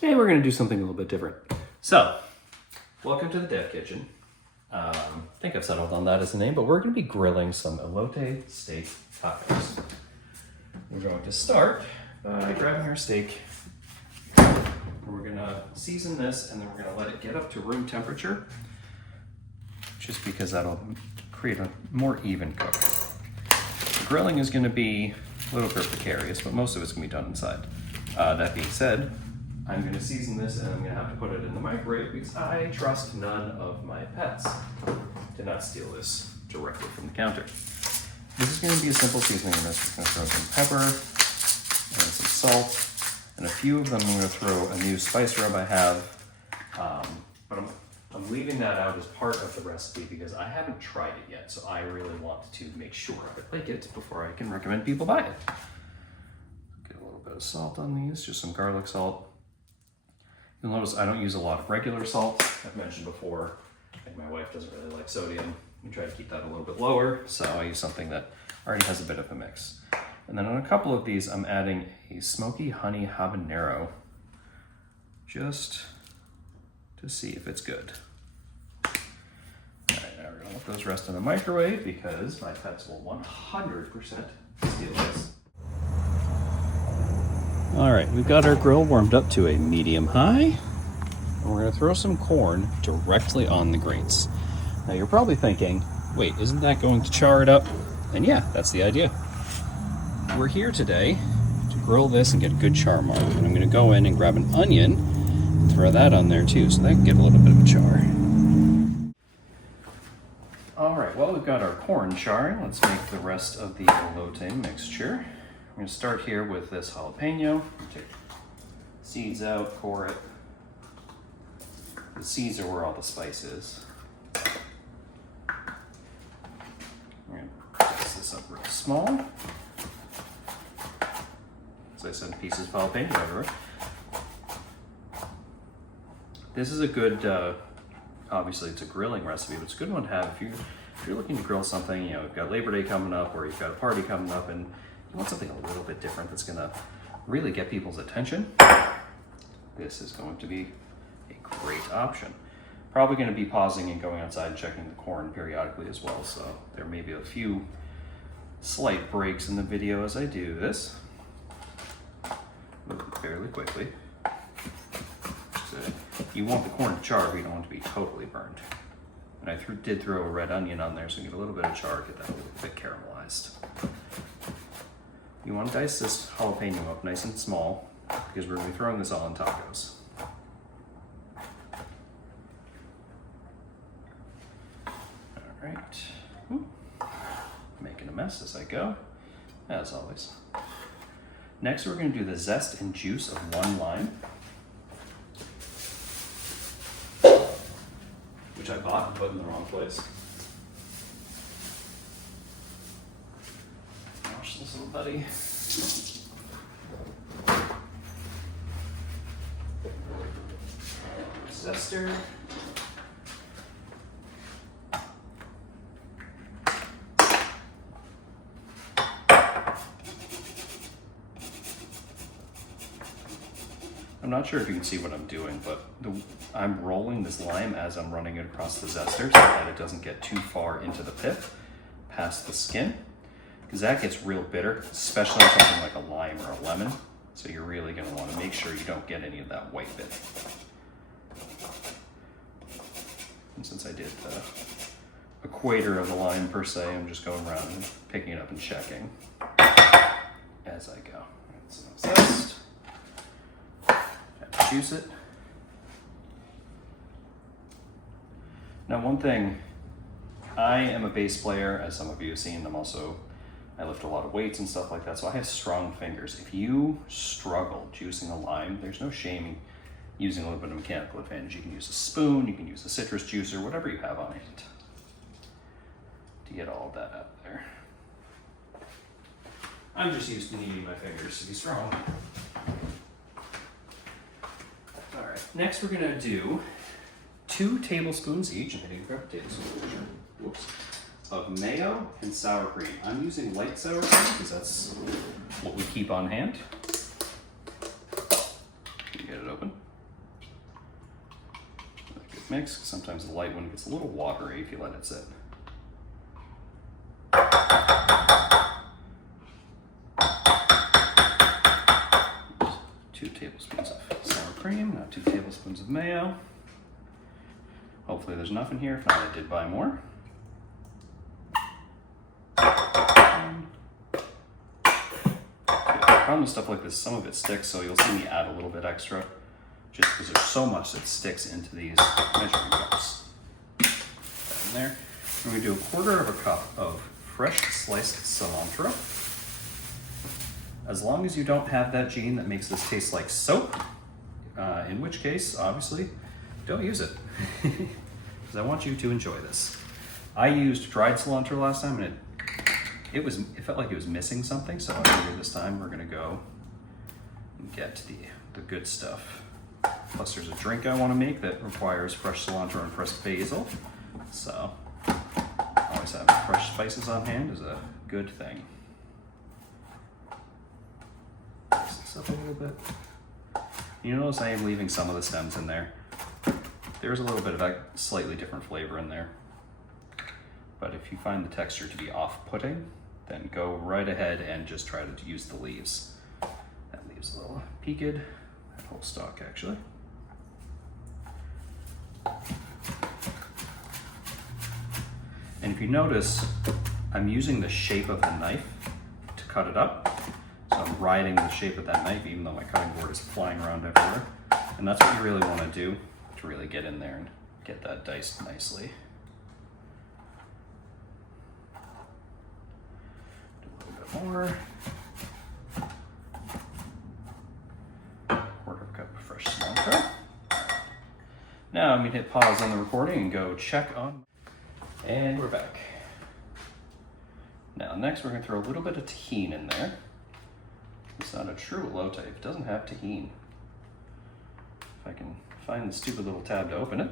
Today we're going to do something a little bit different. So, welcome to the Dev Kitchen. I think I've settled on that as the name, but we're going to be grilling some elote steak tacos. We're going to start by grabbing our steak. We're going to season this and then we're going to let it get up to room temperature, just because that'll create a more even cook. The grilling is going to be a little bit precarious, but most of it's going to be done inside. That being said, I'm going to season this and I'm going to have to put it in the microwave because I trust none of my pets to not steal this directly from the counter. This is going to be a simple seasoning in this. We're going to throw some pepper and some salt, and a few of them I'm going to throw a new spice rub I have, but I'm leaving that out as part of the recipe because I haven't tried it yet, so I really want to make sure I like it before I can recommend people buy it. Get a little bit of salt on these, just some garlic salt. You'll notice I don't use a lot of regular salt. I've mentioned before, like my wife doesn't really like sodium. We try to keep that a little bit lower, so I use something that already has a bit of a mix. And then on a couple of these, I'm adding a smoky honey habanero, just to see if it's good. All right, now we're gonna let those rest in the microwave because my pets will 100% steal this. All right, we've got our grill warmed up to a medium high, and we're gonna throw some corn directly on the grates. Now you're probably thinking, wait, isn't that going to char it up? And yeah, that's the idea. We're here today to grill this and get a good char mark, and I'm gonna go in and grab an onion and throw that on there too, so that can get a little bit of a char. All right, well, we've got our corn charring. Let's make the rest of the elote mixture. I'm going to start here with this jalapeno. Take the seeds out, core it. The seeds are where all the spice is. I'm going to dice this up real small. As I said, pieces of jalapeno everywhere. This is a good, obviously it's a grilling recipe, but it's a good one to have if you're looking to grill something. You know, you've got Labor Day coming up, or you've got a party coming up, and you want something a little bit different that's gonna really get people's attention. This is going to be a great option. Probably gonna be pausing and going outside and checking the corn periodically as well, so there may be a few slight breaks in the video as I do this. Move fairly quickly. So you want the corn to char, but you don't want it to be totally burned. And I did throw a red onion on there, so you get a little bit of char, get that a little bit caramelized. You want to dice this jalapeno up nice and small because we're going to be throwing this all in tacos. All right. Ooh. Making a mess as I go, as always. Next, we're going to do the zest and juice of 1 lime, which I bought and put in the wrong place. Wash this little buddy. Zester. I'm not sure if you can see what I'm doing, but I'm rolling this lime as I'm running it across the zester so that it doesn't get too far into the pith, past the skin, because that gets real bitter, especially on something like a lime or a lemon. So you're really going to want to make sure you don't get any of that white bit. And since I did the equator of the lime per se, I'm just going around and picking it up and checking as I go. So zest. Juice it. Now, one thing, I am a bass player, as some of you have seen. I lift a lot of weights and stuff like that, so I have strong fingers. If you struggle juicing a lime, there's no shame in using a little bit of mechanical advantage. You can use a spoon, you can use a citrus juicer, whatever you have on hand to get all of that out there. I'm just used to needing my fingers to be strong. All right, next we're gonna do 2 tablespoons each, and I didn't grab a tablespoon, whoops, of mayo and sour cream. I'm using light sour cream because that's what we keep on hand. Get it open. mix. Sometimes the light one gets a little watery if you let it sit. 2 tablespoons of sour cream, now 2 tablespoons of mayo. Hopefully there's enough in here. If not, I did buy more. The problem with stuff like this, some of it sticks, so you'll see me add a little bit extra, just because there's so much that sticks into these measuring cups. Put that in there. We're going to do 1/4 cup of fresh sliced cilantro. As long as you don't have that gene that makes this taste like soap, in which case, obviously, don't use it. Because I want you to enjoy this. I used dried cilantro last time, and it felt like it was missing something, so I figured this time we're gonna go and get the good stuff. Plus there's a drink I wanna make that requires fresh cilantro and fresh basil, so always having fresh spices on hand is a good thing. Mix this up a little bit. You notice I am leaving some of the stems in there. There's a little bit of a slightly different flavor in there. But if you find the texture to be off-putting, then go right ahead and just try to use the leaves. That leaves a little peaked, that whole stalk actually. And if you notice, I'm using the shape of the knife to cut it up. So I'm riding the shape of that knife even though my cutting board is flying around everywhere. And that's what you really want to do to really get in there and get that diced nicely. More. 1/4 cup of fresh cilantro. Now I'm gonna hit pause on the recording and go check on. And we're back. Now next we're gonna throw a little bit of tahini in there. It's not a true elote if it doesn't have tahini. If I can find the stupid little tab to open it.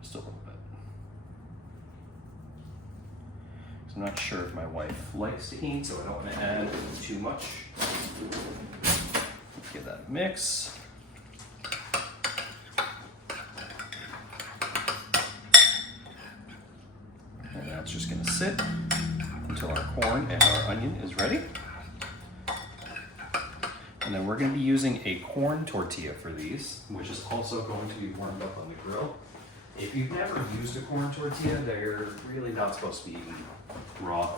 Just a little bit. I'm not sure if my wife likes tahini, so I don't want to add too much. Give that a mix. And that's just going to sit until our corn and our onion is ready. And then we're going to be using a corn tortilla for these, which is also going to be warmed up on the grill. If you've never used a corn tortilla, they're really not supposed to be eaten raw.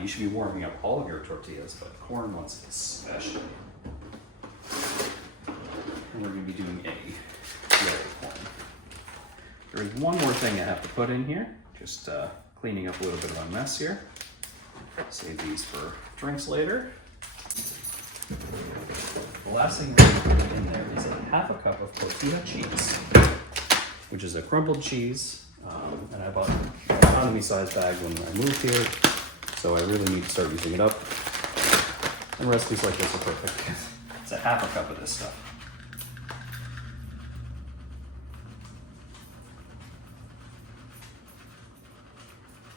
You should be warming up all of your tortillas, but corn ones especially. And we're going to be doing a yellow corn. There is one more thing I have to put in here, just cleaning up a little bit of a mess here. Save these for drinks later. The last thing we're going to put in there is a 1/2 cup of tortilla cheese, which is a crumbled cheese. And I bought an economy size bag when I moved here, so I really need to start using it up. And recipes like this are perfect. It's a 1/2 cup of this stuff.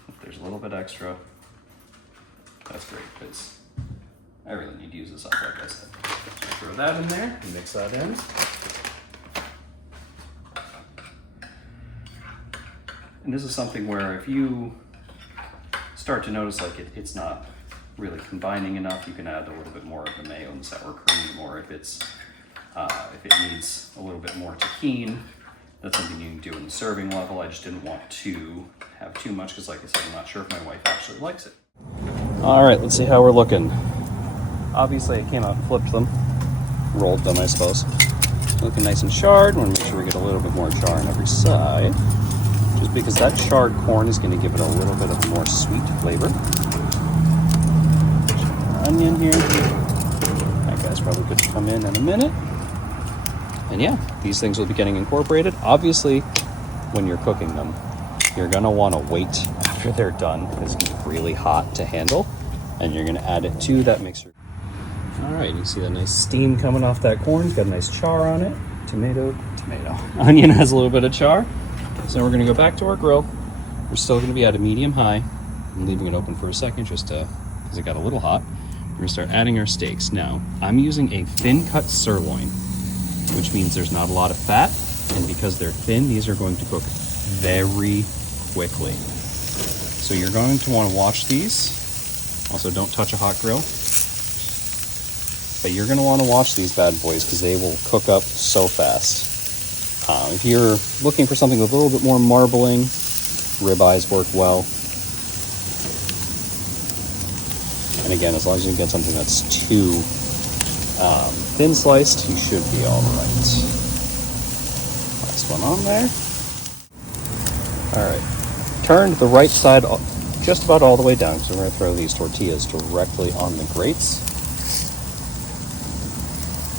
If there's a little bit extra, that's great, because I really need to use this up, like I said. So throw that in there and mix that in. And this is something where if you start to notice like it's not really combining enough, you can add a little bit more of the mayo and sour cream, or if it needs a little bit more tahini, that's something you can do in the serving level. I just didn't want to have too much because, like I said, I'm not sure if my wife actually likes it. All right, let's see how we're looking. Obviously, I came out and flipped them, rolled them, I suppose. Looking nice and charred. Want to make sure we get a little bit more char on every side. Just because that charred corn is going to give it a little bit of more sweet flavor. Onion here. That guy's probably good to come in a minute. And yeah, these things will be getting incorporated. Obviously, when you're cooking them, you're going to want to wait after they're done because it's really hot to handle. And you're going to add it to that mixer. All right, you see that nice steam coming off that corn. It's got a nice char on it. Tomato. Onion has a little bit of char. So we're going to go back to our grill. We're still going to be at a medium high. I'm leaving it open for a second just because it got a little hot. We're going to start adding our steaks. Now, I'm using a thin cut sirloin, which means there's not a lot of fat. And because they're thin, these are going to cook very quickly. So you're going to want to watch these. Also, don't touch a hot grill. But you're going to want to watch these bad boys because they will cook up so fast. If you're looking for something with a little bit more marbling, ribeyes work well. And again, as long as you get something that's too thin sliced, you should be all right. Last one on there. All right, turn the right side just about all the way down, so we're going to throw these tortillas directly on the grates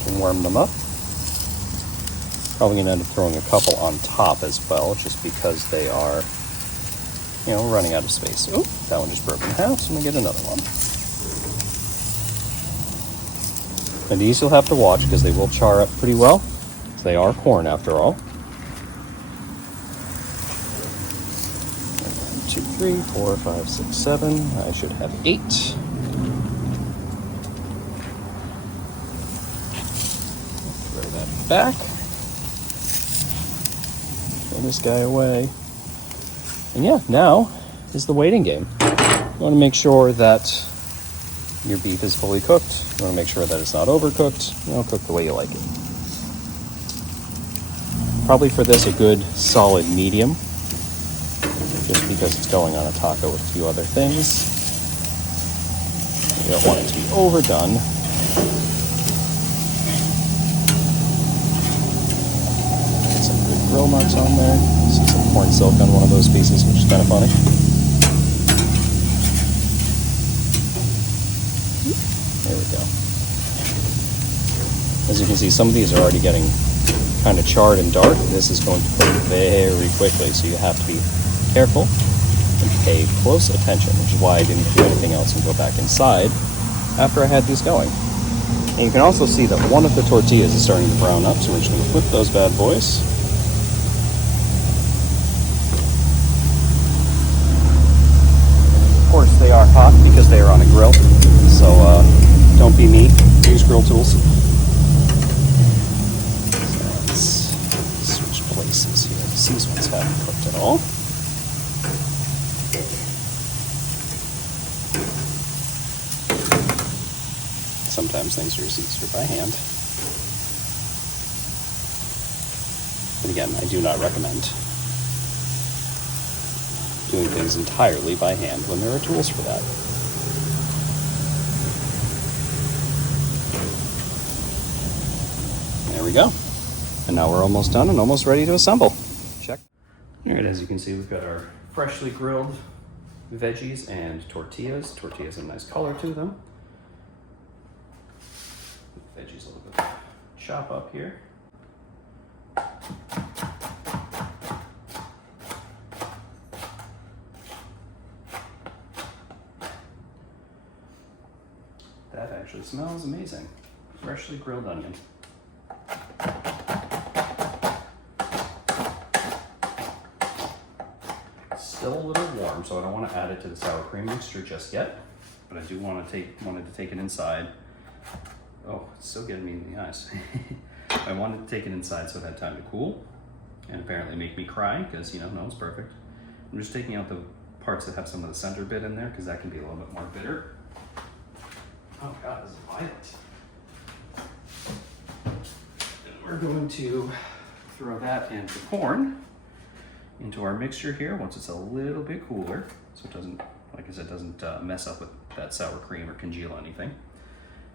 and warm them up. Probably going to end up throwing a couple on top as well, just because they are, you know, running out of space. Oh, that one just broke in half, so I'm going to get another one. And these you'll have to watch because they will char up pretty well. So they are corn after all. 1, 2, 3, 4, 5, 6, 7. I should have 8. Throw that back. Throw this guy away. And yeah, now is the waiting game. You want to make sure that your beef is fully cooked. You want to make sure that it's not overcooked. You know, cook the way you like it. Probably for this, a good solid medium, just because it's going on a taco with a few other things. You don't want it to be overdone. Some good grill marks on there. See some corn silk on one of those pieces, which is kind of funny. There we go. As you can see, some of these are already getting kind of charred and dark. This is going to cook very quickly, so you have to be careful and pay close attention, which is why I didn't do anything else and go back inside after I had these going. And you can also see that one of the tortillas is starting to brown up, so we're just going to flip those bad boys. Of course, they are hot because they are on a grill, so don't be me. Use grill tools. Let's switch places here. These ones haven't cooked at all. Sometimes things are easier by hand. But again, I do not recommend doing things entirely by hand when there are tools for that. There we go. And now we're almost done and almost ready to assemble. Check. All right, as you can see, we've got our freshly grilled veggies and tortillas. Tortillas have a nice color to them. Veggies a little bit chop up here. That actually smells amazing. Freshly grilled onion. Still a little warm, so I don't want to add it to the sour cream mixture just yet. But I do wanted to take it inside. Oh, it's still getting me in the eyes. I wanted to take it inside so it had time to cool and apparently make me cry because, you know, no one's perfect. I'm just taking out the parts that have some of the center bit in there because that can be a little bit more bitter. Oh God, this is violent. And we're going to throw that and the corn into our mixture here once it's a little bit cooler so it doesn't, like I said, doesn't mess up with that sour cream or congeal anything.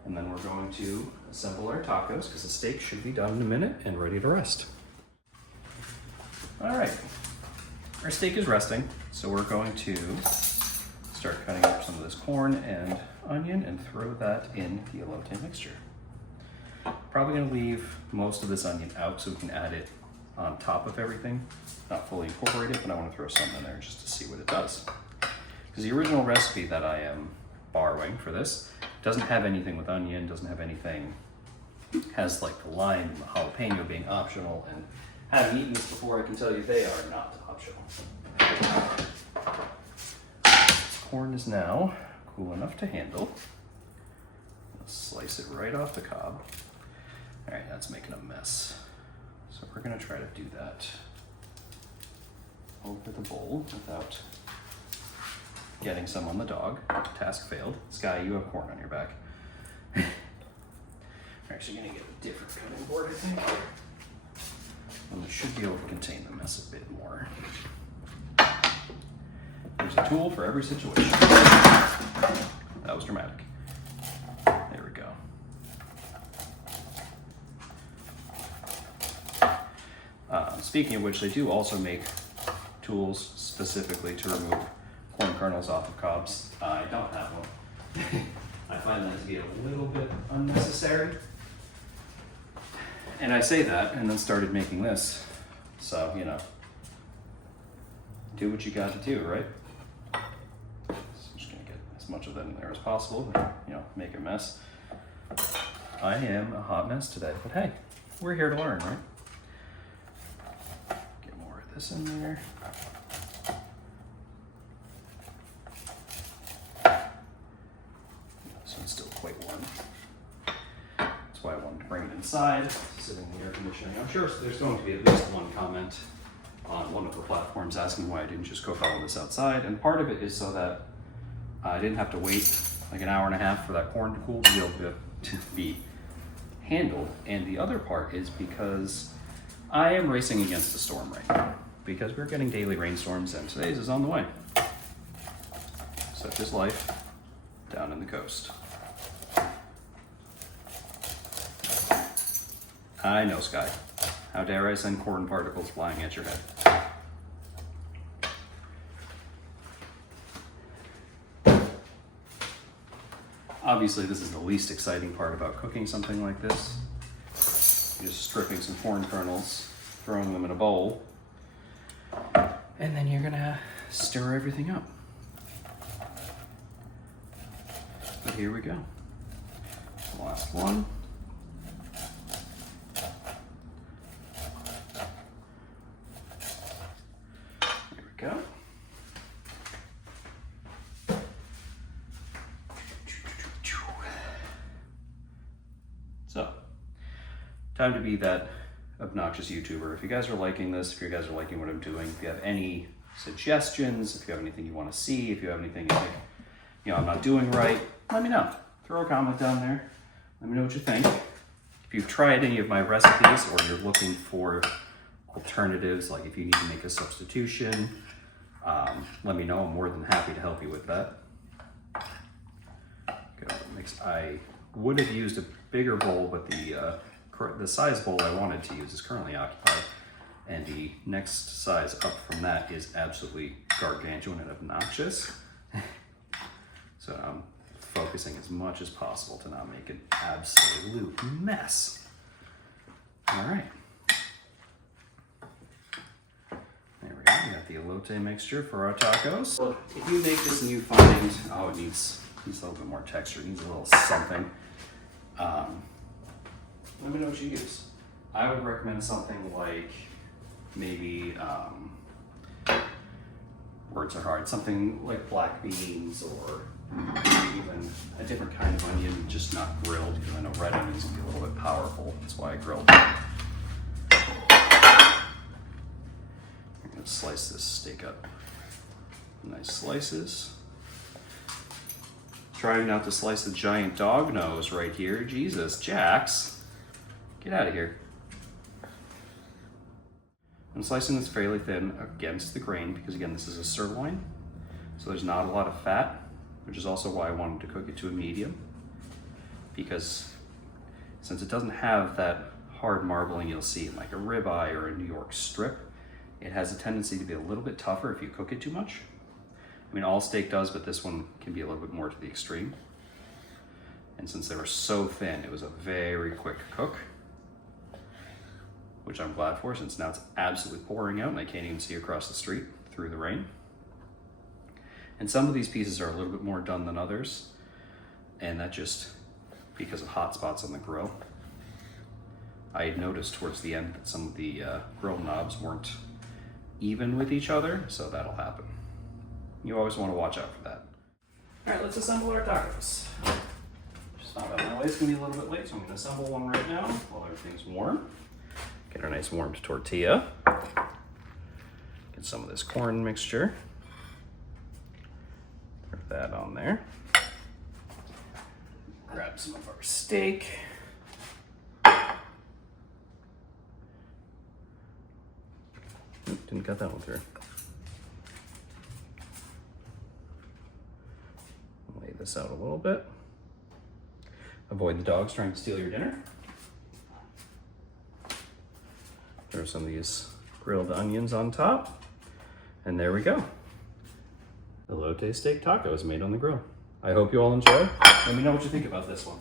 And then we're going to assemble our tacos because the steak should be done in a minute and ready to rest. All right, our steak is resting, so we're going to start cutting up some of this corn and onion and throw that in the elote mixture. Probably gonna leave most of this onion out so we can add it on top of everything. Not fully incorporate it, but I wanna throw some in there just to see what it does. Because the original recipe that I am borrowing for this doesn't have anything with onion, doesn't have anything, has like the lime and the jalapeno being optional, and having eaten this before, I can tell you they are not optional. This corn is now cool enough to handle. Let's slice it right off the cob. All right, that's making a mess. So we're gonna try to do that over the bowl without getting some on the dog. Task failed. Sky, you have corn on your back. We're actually gonna get a different cutting board, I think. And it should be able to contain the mess a bit more. There's a tool for every situation. That was dramatic. There we go. Speaking of which, they do also make tools specifically to remove corn kernels off of cobs. I don't have one. I find that to be a little bit unnecessary. And I say that and then started making this. So, you know, do what you got to do, right? So I'm just gonna get as much of that in there as possible, and, you know, make a mess. I am a hot mess today, but hey, we're here to learn, right? Get more of this in there. So it's still quite warm. That's why I wanted to bring it inside, sitting in the air conditioning. I'm sure there's going to be at least one comment on one of the platforms asking why I didn't just cook all of this outside. And part of it is so that I didn't have to wait like an hour and a half for that corn to cool to be able to be handled. And the other part is because I am racing against the storm right now, because we're getting daily rainstorms and today's is on the way. Such is life down in the coast. I know, Sky. How dare I send corn particles flying at your head? Obviously, this is the least exciting part about cooking something like this. You're just stripping some corn kernels, throwing them in a bowl, and then you're gonna stir everything up. But here we go. The last one. Go. So, time to be that obnoxious YouTuber. If you guys are liking this, if you guys are liking what I'm doing, if you have any suggestions, if you have anything you want to see, if you have anything you think, you know, I'm not doing right, let me know. Throw a comment down there. Let me know what you think. If you've tried any of my recipes or you're looking for alternatives, like if you need to make a substitution, let me know. I'm more than happy to help you with that. I would have used a bigger bowl, but the size bowl I wanted to use is currently occupied, and the next size up from that is absolutely gargantuan and obnoxious. So I'm focusing as much as possible to not make an absolute mess. All right. There we go. We got the elote mixture for our tacos. Well, if you make this and you find, oh, it needs a little bit more texture. It needs a little something. Let me know what you use. I would recommend something like maybe, words are hard, something like black beans or even a different kind of onion, just not grilled, because I know red onions can be a little bit powerful. That's why I grilled them. I'm going to slice this steak up. Nice slices. Trying not to slice the giant dog nose right here. Jesus, Jax. Get out of here. I'm slicing this fairly thin against the grain because, again, this is a sirloin, so there's not a lot of fat, which is also why I wanted to cook it to a medium, because since it doesn't have that hard marbling you'll see in like a ribeye or a New York strip, it has a tendency to be a little bit tougher if you cook it too much. I mean, all steak does, but this one can be a little bit more to the extreme. And since they were so thin, it was a very quick cook, which I'm glad for, since now it's absolutely pouring out and I can't even see across the street through the rain. And some of these pieces are a little bit more done than others, and that just because of hot spots on the grill. I had noticed towards the end that some of the grill knobs weren't even with each other, so that'll happen. You always want to watch out for that. All right, let's assemble our tacos. Just found out my wife's gonna be a little bit late, so I'm gonna assemble one right now while everything's warm. Get our nice warmed tortilla. Get some of this corn mixture. Throw that on there. Grab some of our steak. Oop, didn't cut that one through. Lay this out a little bit. Avoid the dogs trying to steal your dinner. Throw some of these grilled onions on top. And there we go. Elote steak tacos made on the grill. I hope you all enjoy. Let me know what you think about this one.